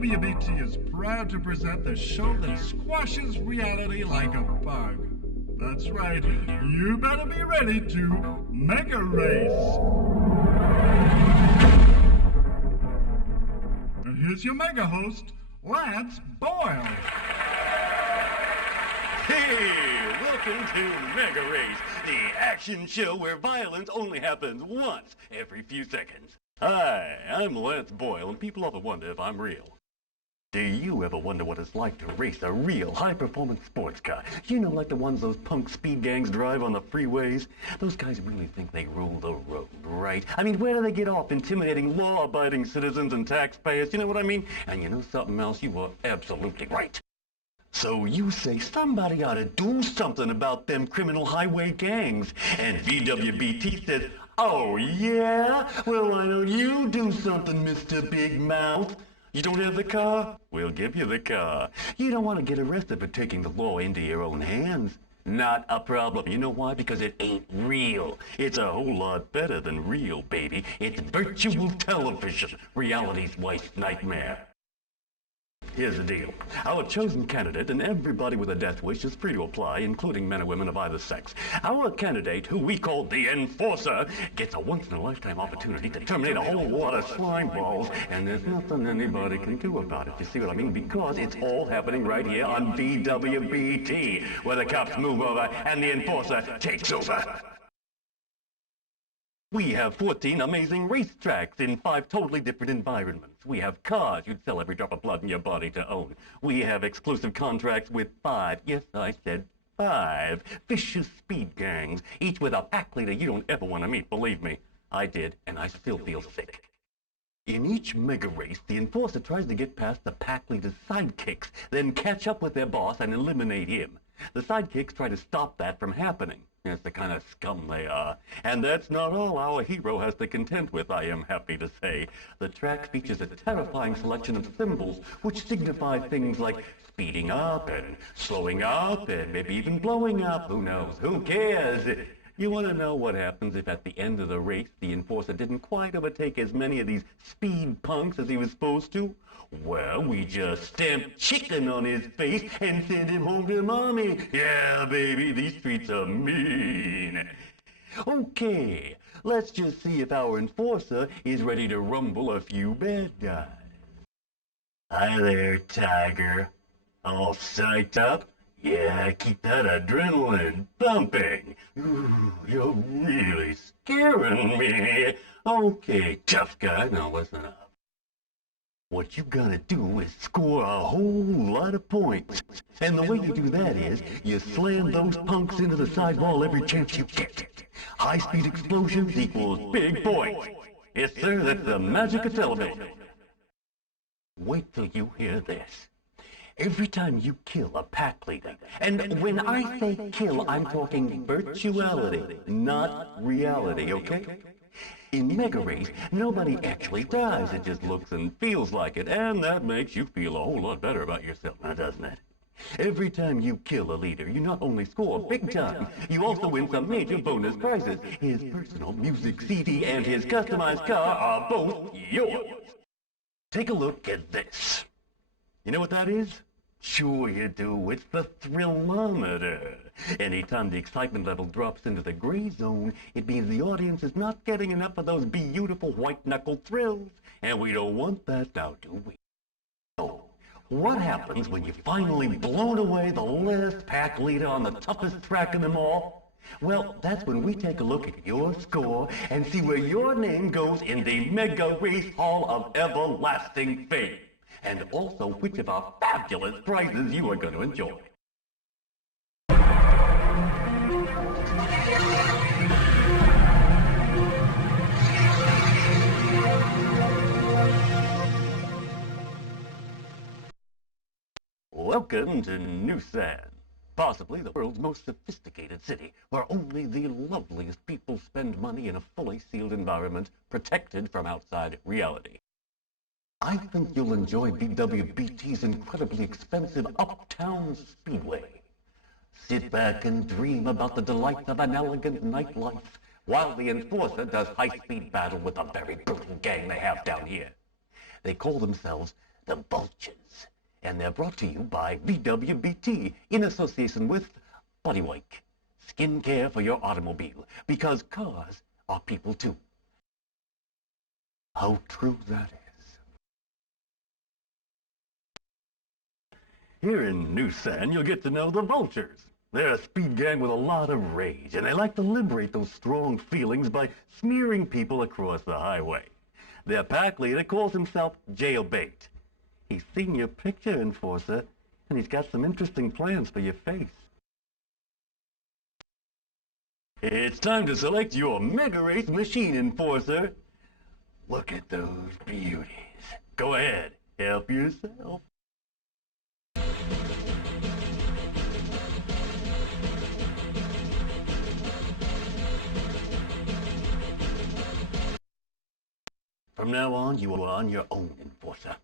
BWBT is proud to present the show that squashes reality like a bug. That's right, you better be ready to MegaRace. And here's your mega host, Lance Boyle. Hey, welcome to MegaRace, the action show where violence only happens once every few seconds. Hi, I'm Lance Boyle, and people often wonder if I'm real. Do you ever wonder what it's like to race a real high-performance sports car? You know, like the ones those punk speed gangs drive on the freeways? Those guys really think they rule the road, right? I mean, where do they get off intimidating law-abiding citizens and taxpayers? You know what I mean? And you know something else? You are absolutely right. So you say somebody ought to do something about them criminal highway gangs. And VWBT says, oh yeah? Well, why don't you do something, Mr. Big Mouth? You don't have the car? We'll give you the car. You don't want to get arrested for taking the law into your own hands. Not a problem. You know why? Because it ain't real. It's a whole lot better than real, baby. It's virtual television, reality's worst nightmare. Here's the deal. Our chosen candidate, and everybody with a death wish, is free to apply, including men and women of either sex. Our candidate, who we call the Enforcer, gets a once-in-a-lifetime opportunity to terminate a whole lot of slime balls, and there's nothing anybody can do about it. You see what I mean? Because it's all happening right here on VWBT, where the cops move over and the Enforcer takes over. We have 14 amazing racetracks in 5 totally different environments. We have cars you'd sell every drop of blood in your body to own. We have exclusive contracts with 5, yes, I said 5, vicious speed gangs, each with a pack leader you don't ever want to meet, believe me. I did, and I still feel sick. In each mega race, the Enforcer tries to get past the pack leader's sidekicks, then catch up with their boss and eliminate him. The sidekicks try to stop that from happening. That's the kind of scum they are. And that's not all our hero has to contend with, I am happy to say. The track features a terrifying selection of symbols which signify things like speeding up and slowing up and maybe even blowing up. Who knows? Who cares? You want to know what happens if at the end of the race the Enforcer didn't quite overtake as many of these speed punks as he was supposed to? Well, we just stamp chicken on his face and send him home to mommy. Yeah, baby, these streets are mean. Okay, let's just see if our Enforcer is ready to rumble a few bad guys. Hi there, Tiger. All psyched up? Yeah, keep that adrenaline pumping. Ooh, you're really scaring me. Okay, tough guy, now listen up. What you gotta do is score a whole lot of points. And the way you do that is, you slam those punks into the sidewall every chance you get. High-speed explosions equals big points. Yes, sir, that's the magic of television. Wait till you hear this. Every time you kill a pack leader, and when I say kill, I'm talking virtuality, not reality, okay? In MegaRace, nobody actually dies. It just looks and feels like it, and that makes you feel a whole lot better about yourself, now doesn't it? Every time you kill a leader, you not only score big time, you also win some major bonus prizes. His personal music CD and his customized car are both yours. Take a look at this. You know what that is? Sure you do. It's the thrillometer. Anytime the excitement level drops into the gray zone, it means the audience is not getting enough of those beautiful white-knuckle thrills. And we don't want that now, do we? So, what happens when you finally blown away the last pack leader on the toughest track in them all? Well, that's when we take a look at your score and see where your name goes in the MegaRace Hall of Everlasting Fame. And also which of our fabulous prizes you are going to enjoy. Welcome to Noosan, possibly the world's most sophisticated city, where only the loveliest people spend money in a fully sealed environment, protected from outside reality. I think you'll enjoy BWBT's incredibly expensive Uptown Speedway. Sit back and dream about the delights of an elegant nightlife, while the Enforcer does high-speed battle with a very brutal gang they have down here. They call themselves the Vultures. And they're brought to you by VWBT in association with Bodywike. Skin care for your automobile, because cars are people too. How true that is. Here in New San, you'll get to know the Vultures. They're a speed gang with a lot of rage, and they like to liberate those strong feelings by smearing people across the highway. Their pack leader calls himself Jailbait. He's seen your picture, Enforcer, and he's got some interesting plans for your face. It's time to select your MegaRace machine, Enforcer. Look at those beauties. Go ahead, help yourself. From now on, you are on your own, Enforcer.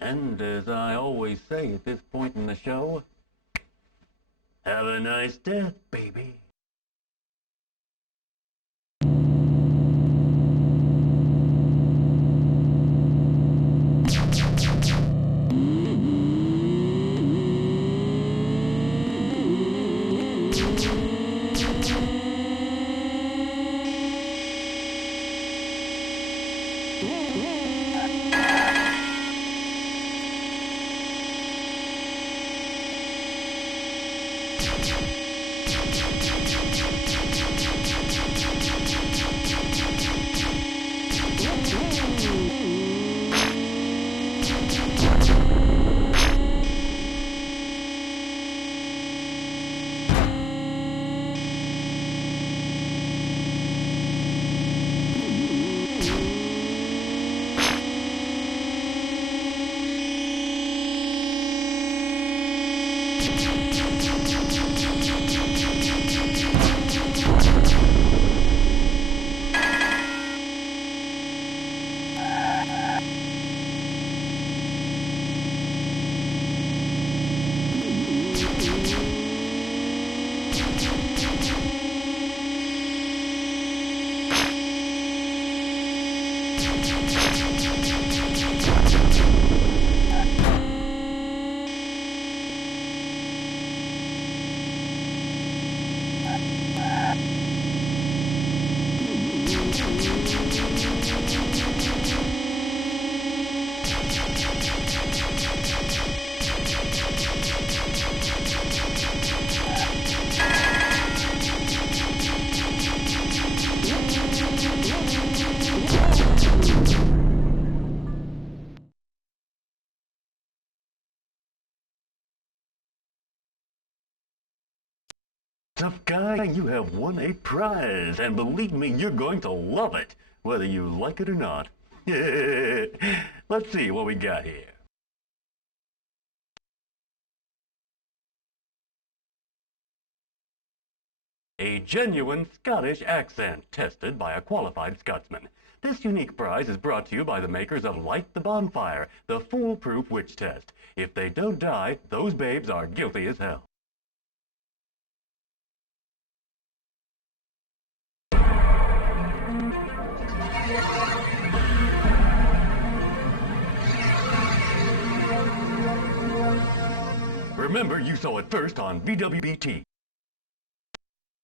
And as I always say at this point in the show, have a nice death, baby. Tough guy, you have won a prize, and believe me, you're going to love it, whether you like it or not. Let's see what we got here. A genuine Scottish accent, tested by a qualified Scotsman. This unique prize is brought to you by the makers of Light the Bonfire, the foolproof witch test. If they don't die, those babes are guilty as hell. Remember, you saw it first on VWBT.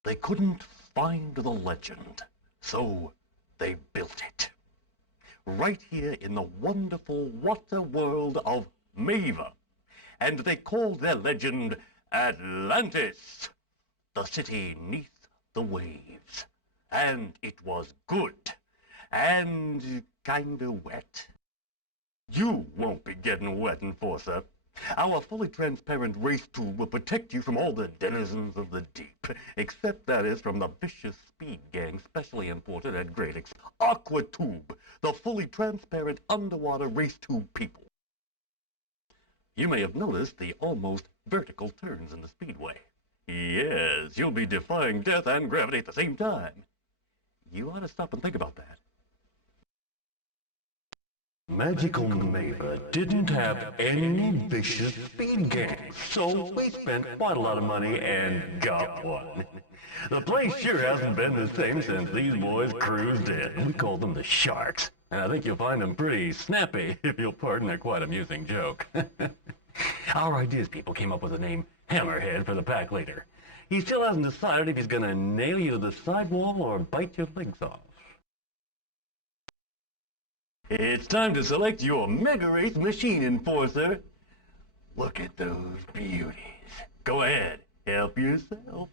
They couldn't find the legend, so they built it. Right here in the wonderful water world of Mava. And they called their legend Atlantis, the city neath the waves. And it was good, and kinda wet. You won't be getting wet, Enforcer. Our fully transparent race tube will protect you from all the denizens of the deep, except that is from the vicious speed gang specially imported at great expense. Aqua Tube, the fully transparent underwater race tube people. You may have noticed the almost vertical turns in the speedway. Yes, you'll be defying death and gravity at the same time. You ought to stop and think about that. Magical Mava didn't have any vicious speed gangs, so we spent quite a lot of money and got one. The place sure hasn't been the same since these boys cruised in. We call them the Sharks. I think you'll find them pretty snappy, if you'll pardon a quite amusing joke. Our ideas people came up with the name Hammerhead for the pack leader. He still hasn't decided if he's gonna nail you to the sidewall or bite your legs off. It's time to select your MegaRace machine enforcer. Look at those beauties. Go ahead, help yourself.